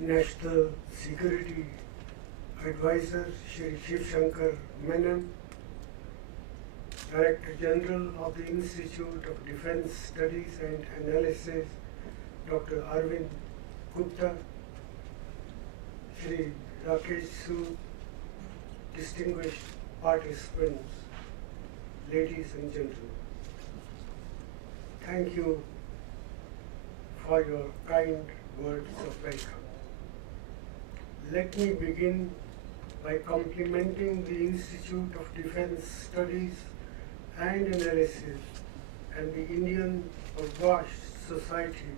National Security Advisor Shri Shiv Shankar Menon, Director General of the Institute of Defense Studies and Analyses, Dr. Arvind Gupta, Shri Rakesh Sood, distinguished participants, ladies and gentlemen. Thank you for your kind words of welcome. Let me begin by complimenting the Institute of Defense Studies and Analysis and the Indian Pugwash Society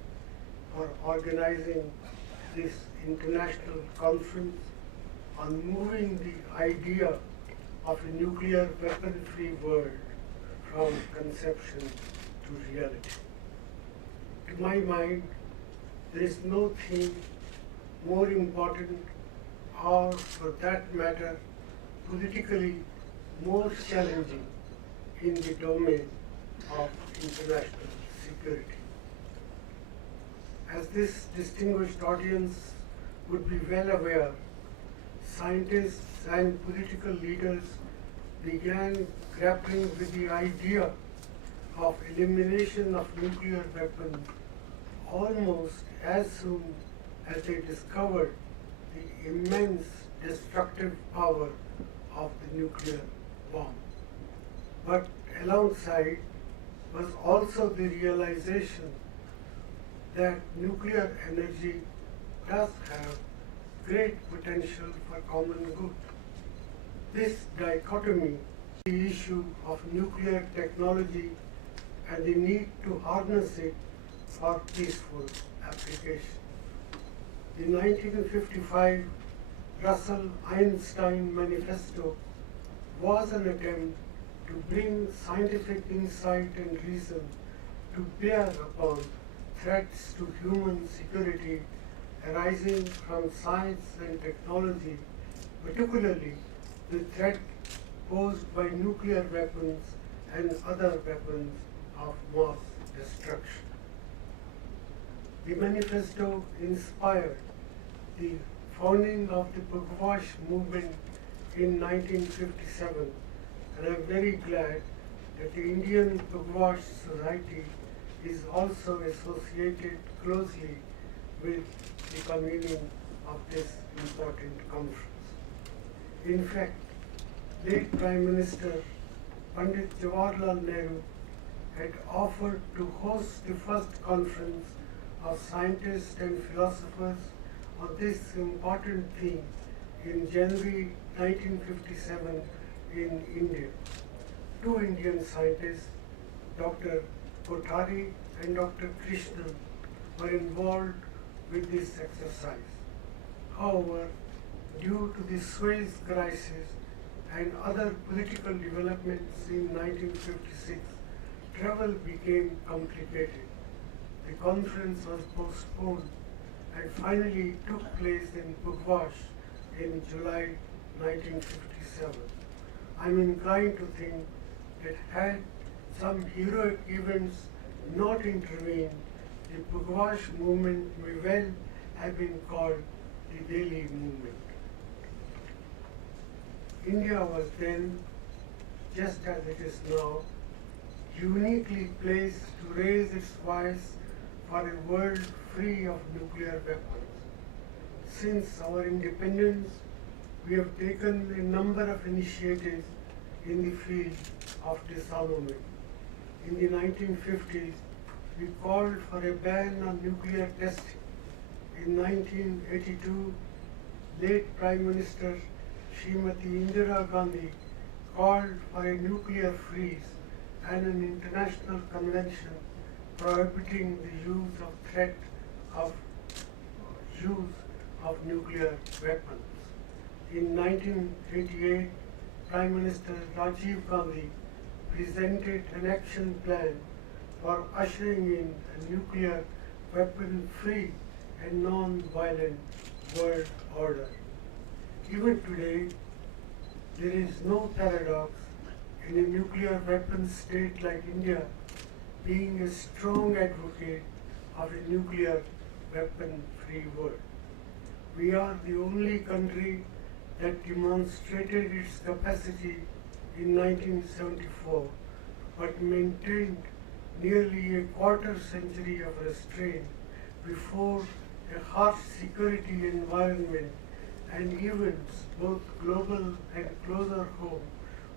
for organizing this international conference on moving the idea of a nuclear weapon-free world from conception to reality. To my mind, there is no theme more important or, for that matter, politically more challenging in the domain of international security. As this distinguished audience would be well aware, scientists and political leaders began grappling with the idea of elimination of nuclear weapons almost as soon as they discovered the immense destructive power of the nuclear bomb. But alongside was also the realization that nuclear energy does have great potential for common good. This dichotomy, the issue of nuclear technology and the need to harness it for peaceful application. The 1955 Russell-Einstein Manifesto was an attempt to bring scientific insight and reason to bear upon threats to human security arising from science and technology, particularly the threat posed by nuclear weapons and other weapons of mass destruction. The manifesto inspired the founding of the Pugwash movement in 1957, and I'm very glad that the Indian Pugwash Society is also associated closely with the convening of this important conference. In fact, late Prime Minister Pandit Jawaharlal Nehru had offered to host the first conference of scientists and philosophers on this important theme in January 1957 in India. Two Indian scientists, Dr. Kothari and Dr. Krishnan, were involved with this exercise. However, due to the Suez crisis and other political developments in 1956, travel became complicated. The conference was postponed and finally took place in Pugwash in July 1957. I'm inclined to think that had some heroic events not intervened, the Pugwash movement may well have been called the Delhi movement. India was then, just as it is now, uniquely placed to raise its voice for a world free of nuclear weapons. Since our independence, we have taken a number of initiatives in the field of disarmament. In the 1950s, we called for a ban on nuclear testing. In 1982, late Prime Minister Srimati Indira Gandhi called for a nuclear freeze and an international convention prohibiting the use of nuclear weapons. In 1988, Prime Minister Rajiv Gandhi presented an action plan for ushering in a nuclear weapon-free and non-violent world order. Even today, there is no paradox in a nuclear weapons state like India being a strong advocate of a nuclear weapon-free world. We are the only country that demonstrated its capacity in 1974, but maintained nearly a quarter century of restraint before a harsh security environment and events, both global and closer home,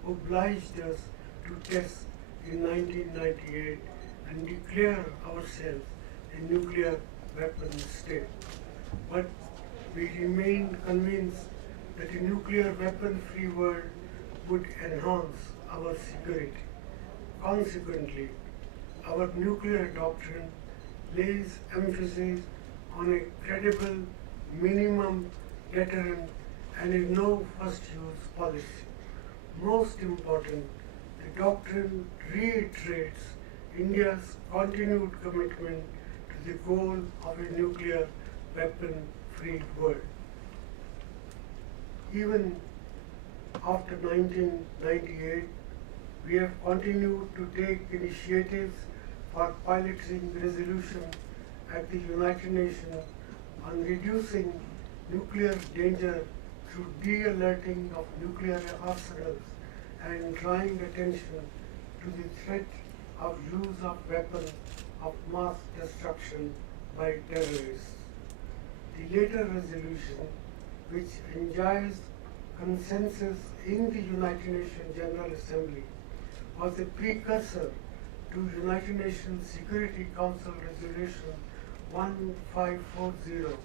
obliged us to test in 1998 and declare ourselves a nuclear weapon state. But we remain convinced that a nuclear weapon-free world would enhance our security. Consequently, our nuclear doctrine lays emphasis on a credible minimum deterrent and a no first use policy. Most important, the doctrine reiterates India's continued commitment to the goal of a nuclear weapon-free world. Even after 1998, we have continued to take initiatives for piloting resolution at the United Nations on reducing nuclear danger through de-alerting of nuclear arsenals and drawing attention to the threat of use of weapons of mass destruction by terrorists. The later resolution, which enjoys consensus in the United Nations General Assembly, was a precursor to United Nations Security Council Resolution 1540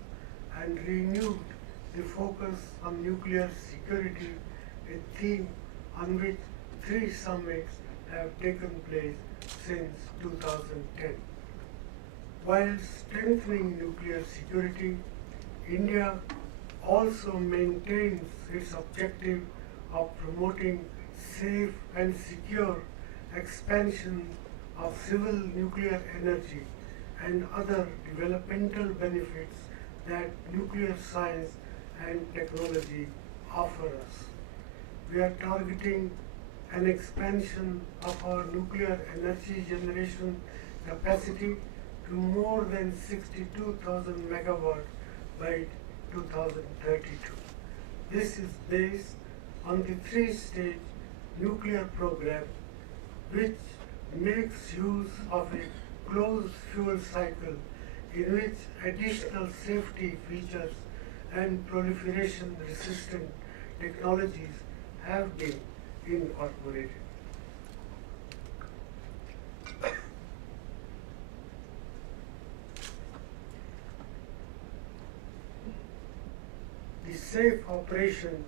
and renewed the focus on nuclear security, a theme on which 3 summits have taken place since 2010. While strengthening nuclear security, India also maintains its objective of promoting safe and secure expansion of civil nuclear energy and other developmental benefits that nuclear science and technology offer us. We are targeting an expansion of our nuclear energy generation capacity to more than 62,000 megawatts by 2032. This is based on the 3-stage nuclear program, which makes use of a closed fuel cycle in which additional safety features and proliferation resistant technologies have been incorporated. The safe operation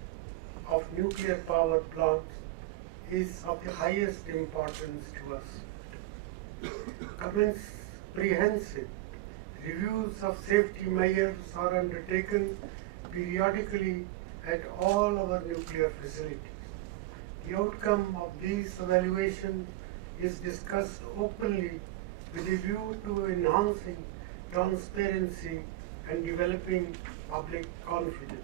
of nuclear power plants is of the highest importance to us. Comprehensive reviews of safety measures are undertaken periodically at all our nuclear facilities. The outcome of these evaluations is discussed openly with a view to enhancing transparency and developing public confidence.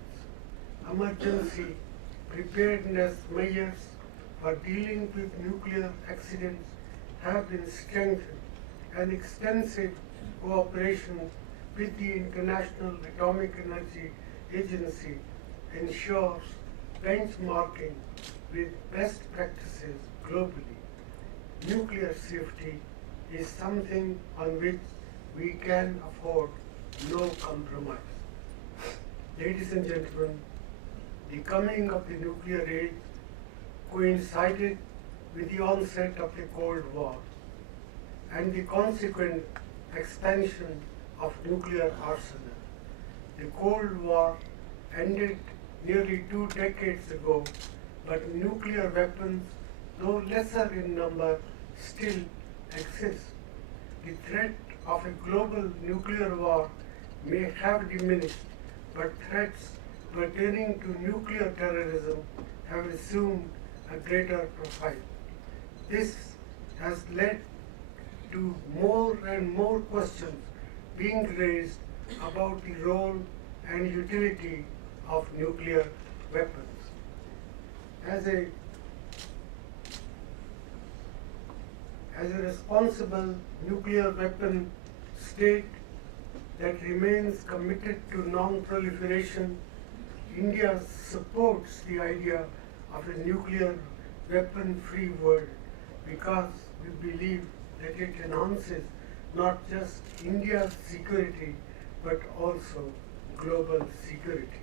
Emergency preparedness measures for dealing with nuclear accidents have been strengthened, and extensive cooperation with the International Atomic Energy Agency ensures benchmarking with best practices globally. Nuclear safety is something on which we can afford no compromise. Ladies and gentlemen, the coming of the nuclear age coincided with the onset of the Cold War and the consequent expansion of nuclear arsenal. The Cold War ended nearly 2 decades ago, but nuclear weapons, though lesser in number, still exist. The threat of a global nuclear war may have diminished, but threats pertaining to nuclear terrorism have assumed a greater profile. This has led to more and more questions being raised about the role and utility of nuclear weapons. As a responsible nuclear weapon state, that remains committed to non-proliferation. India supports the idea of a nuclear weapon-free world because we believe that it enhances not just India's security but also global security.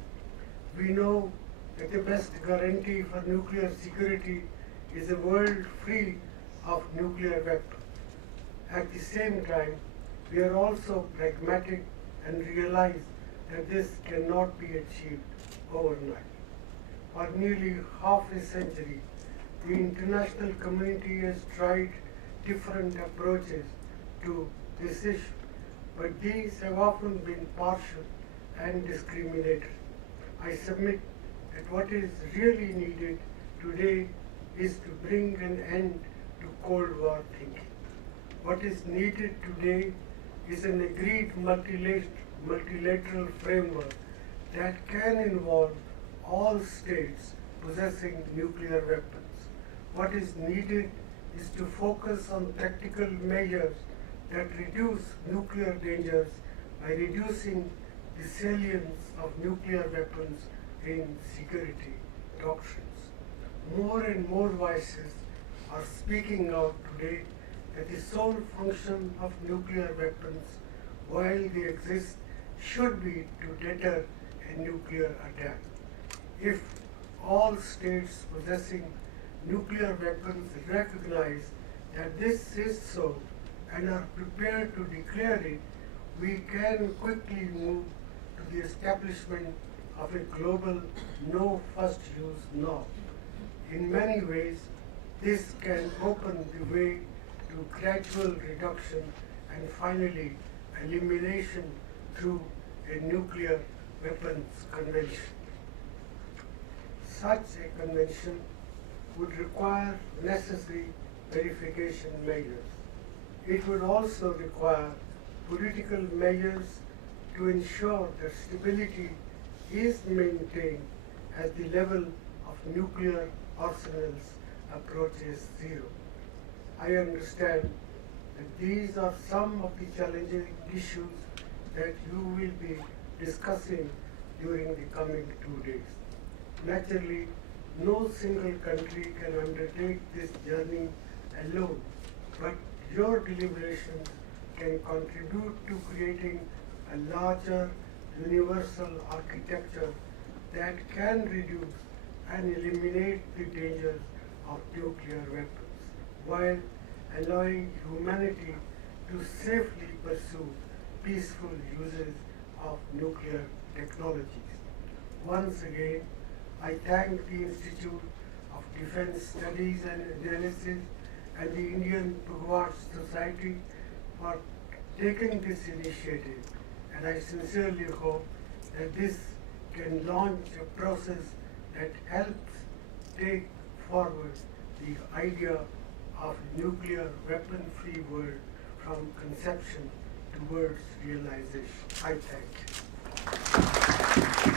We know that the best guarantee for nuclear security is a world free of nuclear weapons. At the same time, we are also pragmatic and realize that this cannot be achieved overnight. For nearly half a century, the international community has tried different approaches to this issue, but these have often been partial and discriminatory. I submit that what is really needed today is to bring an end to Cold War thinking. What is needed today is an agreed multilateral framework that can involve all states possessing nuclear weapons. What is needed is to focus on practical measures that reduce nuclear dangers by reducing the salience of nuclear weapons in security doctrines. More and more voices are speaking out today that the sole function of nuclear weapons, while they exist, should be to deter a nuclear attack. If all states possessing nuclear weapons recognize that this is so and are prepared to declare it, we can quickly move to the establishment of a global no first use norm. In many ways, this can open the way to gradual reduction and finally elimination through a nuclear weapons convention. Such a convention would require necessary verification measures. It would also require political measures to ensure that stability is maintained as the level of nuclear arsenals approaches zero. I understand that these are some of the challenging issues that you will be discussing during the coming 2 days. Naturally, no single country can undertake this journey alone, but your deliberations can contribute to creating a larger universal architecture that can reduce and eliminate the dangers of nuclear weapons, while allowing humanity to safely pursue peaceful uses of nuclear technologies. Once again, I thank the Institute of Defense Studies and Analyses and the Indian Pugwash Society for taking this initiative, and I sincerely hope that this can launch a process that helps take forward the idea of a nuclear weapon-free world from conception towards realization. I thank you.